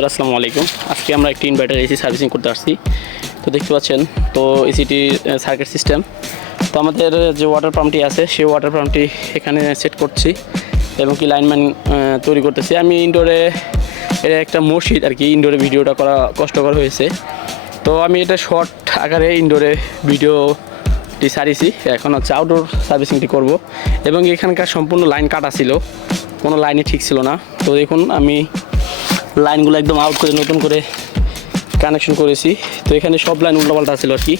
বন্ধুরা, আসসালামু আলাইকুম। আজকে আমরা একটি ইনভার্টার এসি সার্ভিসিং করতে আসছি। তো দেখতে পাচ্ছেন, তো এসিটির সার্কিট সিস্টেম তো আমাদের যে ওয়াটার পাম্পটি আছে, সেই ওয়াটার পাম্পটি এখানে সেট করছি এবং কি লাইনম্যান তৈরি করতেছি। আমি ইনডোরে এটা একটা মসজিদ আর কি ইনডোরে ভিডিওটা করা কষ্টকর হয়েছে। তো আমি এটা শর্ট আকারে ইনডোরে ভিডিওটি সারিছি। এখন হচ্ছে আউটডোর সার্ভিসিংটি করব। এবং এখানকার সম্পূর্ণ লাইন কাটা ছিল। কোনো লাইনে ঠিক ছিল না। তো দেখুন, আমি লাইনগুলো একদম আউট করে নতুন করে কানেকশন করেছি। তো এখানে সব লাইন উল্টোপাল্টা ছিল আর কি।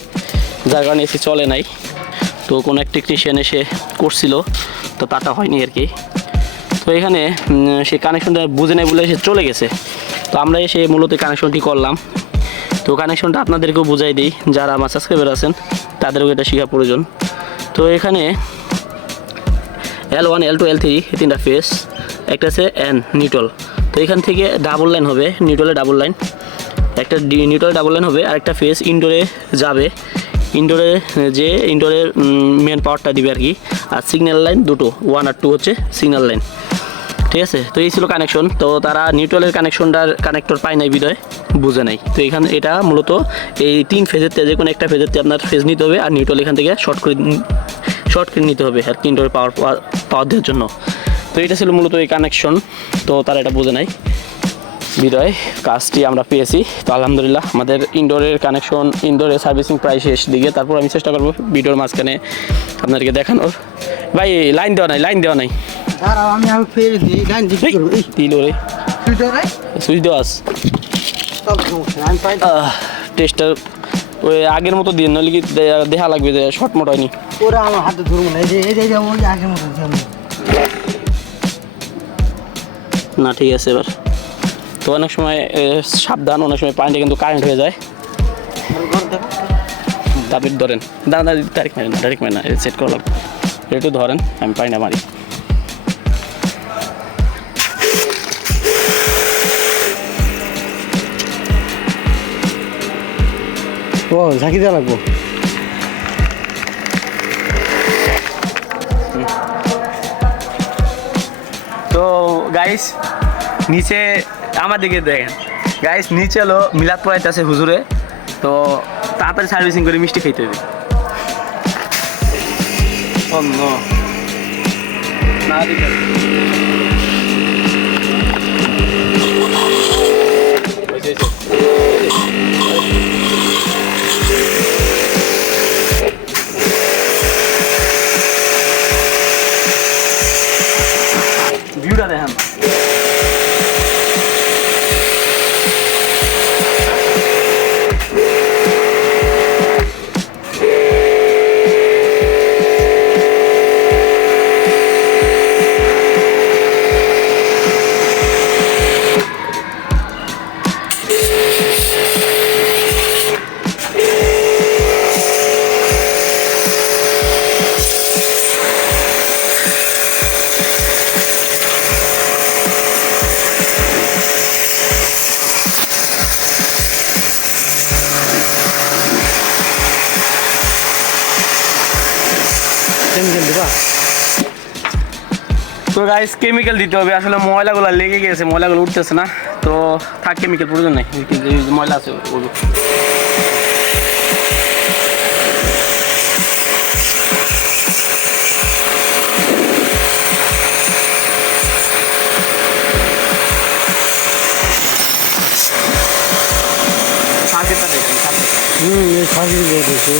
যার কারণে এসি চলে নাই। তো কোনো এক টেকনিশিয়ান এসে করছিল। তো তাটা হয়নি আর কি। তো এখানে সে কানেকশনটা বুঝে নেই বলে সে চলে গেছে। তো আমরা এসে মূলত কানেকশনটি করলাম। তো কানেকশনটা আপনাদেরকেও বুঝাই দিই। যারা আমার সাবস্ক্রাইবার আছেন, তাদেরও এটা শেখা প্রয়োজন। তো এখানে L one L two L three তিনটা ফেস একটা আছে এন নিউট্রাল তো এখান থেকে ডাবল লাইন হবে নিউট্রালে ডাবল লাইন একটা নিউট্রাল ডাবল লাইন হবে, আর একটা ফেস ইনডোরে যাবে। ইনডোরে যে ইনডোরের মেন পাওয়ারটা দিবে আর কি। আর সিগন্যাল লাইন দুটো ওয়ান আর টু হচ্ছে সিগন্যাল লাইন ঠিক আছে? তো এই ছিল কানেকশন তো তারা নিউট্রালের কানেকশনটার কানেক্টর পায় নাই বিদয় বুঝে নাই। তো এখানে, এটা মূলত এই তিন ফেজের যে কোনো একটা ফেজের আপনার ফেজ নিতে হবে, আর নিউট্রাল এখান থেকে শর্ট করে শর্ট করে নিতে হবে আর ইনডোরে পাওয়ার পাওয়ার দেওয়ার জন্য। তো এটা ছিল মূলত এই কানেকশন তো তারা এটা বুঝে নাই। বিদয় কাজটি আমরা পেয়েছি। তো আলহামদুলিল্লাহ আমাদের ইনডোরের কানেকশন ইনডোরের সার্ভিসিং প্রায় শেষ দিকে। তারপর আমি চেষ্টা করব ভিডিওর মাঝখানে আপনাদেরকে দেখানোর। ভাই লাইন দেওয়া নাই লাইন দেওয়া নাই। সুইচ দেওয়া টেস্টার ওই আগের মতো দিন নইলে কি দে- দেখা লাগবে যে শর্ট মোট হয়নি? ওরা আমার হাতে ধরবো না। এই যে এই যে এই যে ওই আগের মতো যেমন না ঠিক আছে এবার। তো অনেক সময় সাবধান অনেক সময় পানিটা কিন্তু কারেন্ট হয়ে যায়। তারপর ধরেন। দাঁড়া দাঁড়া ডাইরেক্ট মারেন না ডাইরেক্ট মারেন না সেট করা লাগবে একটু ধরেন আমি পানিটা মারি। ও ঝাঁকি দেওয়া লাগবো। তো গাইস নিচে, আমার দিকে দেখেন। গাইস নিচে হলো মিলাদ পড়াইতে আছে হুজুরে। তো তাড়াতাড়ি সার্ভিসিং করে মিষ্টি খাইতে হবে. না তো গাইস কেমিক্যাল দিতে হবে। আসলে ময়লাগুলো লেগে গেছে, ময়লাগুলো উঠতেছে না। তো থাক কেমিক্যাল প্রয়োজন নাই। কিন্তু এই যে ময়লা আছে, ওগুলো। সার্কিটটা দেখুন সার্কিট হুম, এই সার্কিট দিয়ে দিয়েছি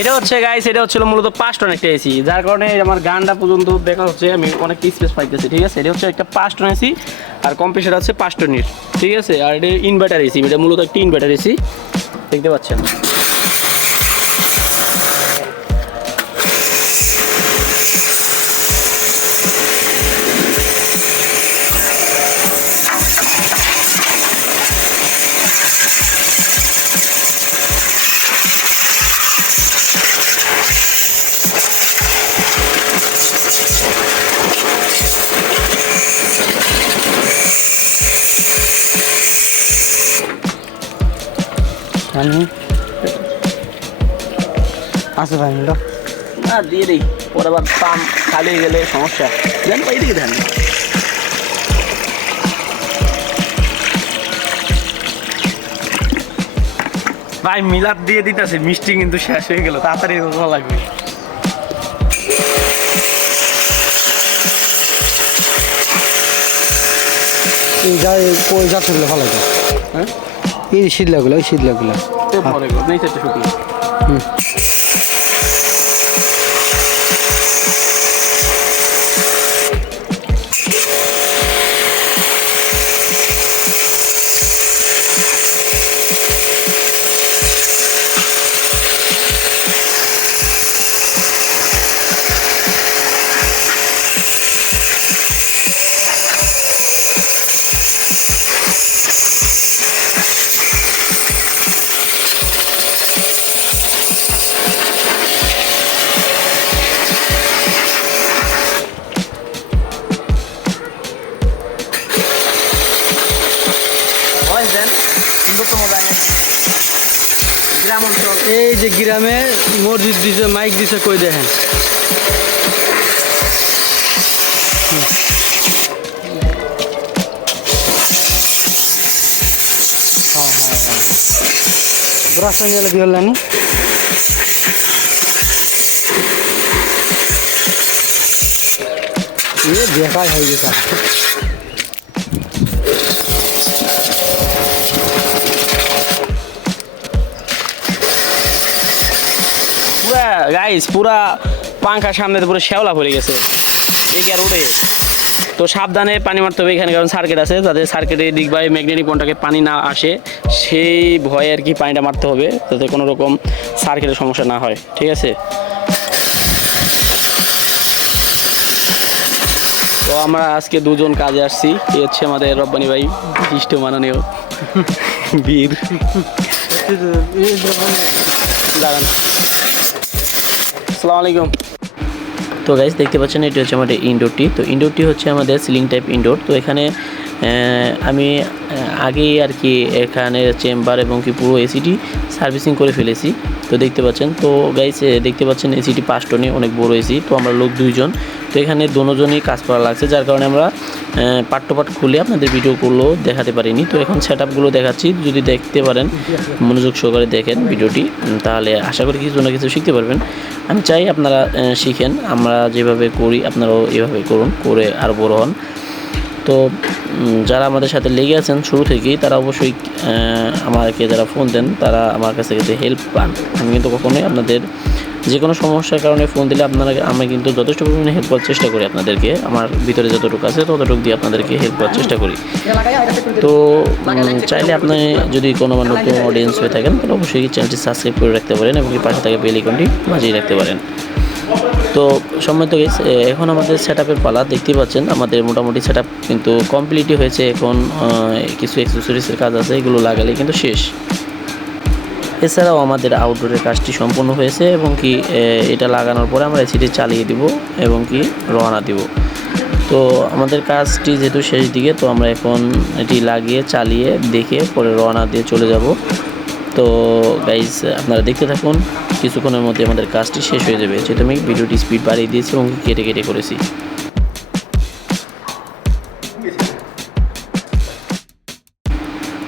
এটা হচ্ছে গাইস এটা হচ্ছিল মূলত পাঁচ একটা এসি যার কারণে আমার গানটা পর্যন্ত দেখা হচ্ছে, আমি অনেক স্পেস পাইতেছি, ঠিক আছে? এটা হচ্ছে একটা পাঁচ টন এসি আর কম্প্রেসার হচ্ছে পাঁচ ঠিক আছে? আর এটা ইনভার্টার এসি এটা মূলত একটা ইনভার্টার এসি দেখতে পাচ্ছেন? পানি। আছে পানি তো না দিয়ে দিই। পরে আবার পাম্প খালি হয়ে গেলে সমস্যা। দেন পাই দিকে দেন। ভাই মিলাদ দিয়ে দিতেছে মিষ্টি কিন্তু শেষ হয়ে গেল তাড়াতাড়ি ভালো লাগবে। এই যা ওই যাত্রাগুলো ভালো হ্যাঁ? এই শিদলাগুলো ওই শিদলাগুলো তো কিন্তু তো মজা নেই গ্রাম অঞ্চল। এই যে গ্রামে মসজিদ দিছে মাইক দিছে কই দেখেন? ব্রাশ নিয়ে বিহলানি এ বেকার হয়ে গেছে। পুরা গাইস পুরা পাঙ্খা সামনে পুরো শ্যাওলা পড়ে গেছে। এই আর উড়ে? তো সাবধানে পানি মারতে হবে এখানে কারণ সার্কিট আছে যাতে সার্কিটের দিক বাই ম্যাগনেটিক পয়েন্টটাকে পানি না আসে সেই ভয়ে আর কি পানিটা মারতে হবে যাতে কোনো রকম সার্কিটের সমস্যা না হয় ঠিক আছে? তো আমরা আজকে দুজন কাজে আসছি এই হচ্ছে আমাদের রব্বানি ভাই বিশিষ্ট মাননীয় বীর। দাঁড়ান। আসসালামু আলাইকুম। তো গাইজ দেখতে পাচ্ছেন, এটি হচ্ছে আমাদের ইনডোরটি তো ইনডোরটি হচ্ছে আমাদের সিলিং টাইপ ইনডোর তো এখানে আমি আগেই আর কি এখানে চেম্বার এবং কি পুরো এসিটি সার্ভিসিং করে ফেলেছি। তো দেখতে পাচ্ছেন, তো গাইজ দেখতে পাচ্ছেন এসিটি পাঁচ টনে অনেক বড় এসি তো আমরা লোক দুইজন। তো এখানে দোনোজনই কাজ করা লাগছে, যার কারণে আমরা পার্ট খুলে আপনাদের ভিডিওগুলো দেখাতে পারিনি। তো এখন সেট আপগুলো দেখাচ্ছি, যদি দেখতে পারেন, মনোযোগ সহকারে দেখেন ভিডিওটি তাহলে আশা করি কিছু না কিছু শিখতে পারবেন। আমি চাই আপনারা শিখেন, আমরা যেভাবে করি, আপনারাও এভাবে করুন, করে আর বড় হন। তো যারা আমাদের সাথে লেগে আছেন শুরু থেকেই, তারা অবশ্যই আমাকে যারা ফোন দেন, তারা আমার কাছ থেকে হেল্প পান, আমি কিন্তু কখনোই আপনাদের যে কোনো সমস্যার কারণে ফোন দিলে আপনারা, আমি কিন্তু যথেষ্ট পরিমাণে হেল্প করার চেষ্টা করি আপনাদেরকে। আমার ভিতরে যতটুকু আছে, ততটুকু দিয়ে আপনাদেরকে হেল্প করার চেষ্টা করি। তো চাইলে আপনি যদি কোনো নতুন অডিয়েন্স হয়ে থাকেন, তাহলে অবশ্যই চ্যানেলটি সাবস্ক্রাইব করে রাখতে পারেন এবং পাশে থাকা বেল আইকনটি বাজিয়ে রাখতে পারেন। তো সম্মানিত গেস এখন আমাদের সেট আপের পালা দেখতেই পাচ্ছেন, আমাদের মোটামুটি সেট আপ কিন্তু কমপ্লিটই হয়েছে, এখন কিছু অ্যাক্সেসরিজের কাজ আছে, এগুলো লাগালে কিন্তু শেষ। এছাড়াও আমাদের আউটডোরের কাজটি সম্পূর্ণ হয়েছে এবং কি এটা লাগানোর পরে আমরা এসিটি চালিয়ে দিব এবং কি, রওনা দিব। তো আমাদের কাজটি যেহেতু শেষ দিকে, তো আমরা এখন এটি লাগিয়ে, চালিয়ে, দেখে পরে রওনা দিয়ে চলে যাব। তো গাইজ আপনারা দেখতে থাকুন, কিছুক্ষণের মধ্যে আমাদের কাজটি শেষ হয়ে যাবে। যেহেতু আমি ভিডিওটি স্পিড বাড়িয়ে দিয়েছি এবং কেটে কেটে করেছি।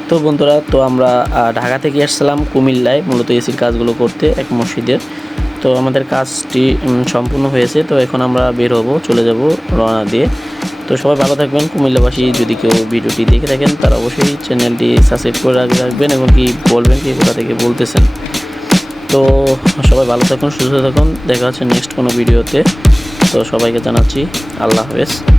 তো বন্ধুরা, তো আমরা ঢাকা থেকে আসছিলাম কুমিল্লায়, মূলত এসির কাজগুলো করতে এক মসজিদের। তো আমাদের কাজটি সম্পূর্ণ হয়েছে। তো এখন আমরা বের হব, চলে যাব রওনা দিয়ে। তো সবাই ভালো থাকবেন। কুমিল্লাবাসী যদি কেউ ভিডিওটি দেখে থাকেন, তারা অবশ্যই চ্যানেলটি সাবস্ক্রাইব করে রাখ- রাখবেন এবং কি বলবেন, কি কোথা থেকে বলতেছেন। তো সবাই ভালো থাকুন, সুস্থ থাকুন। দেখা হচ্ছে নেক্সট কোনো ভিডিওতে তো সবাইকে জানাচ্ছি, আল্লাহ হাফেজ।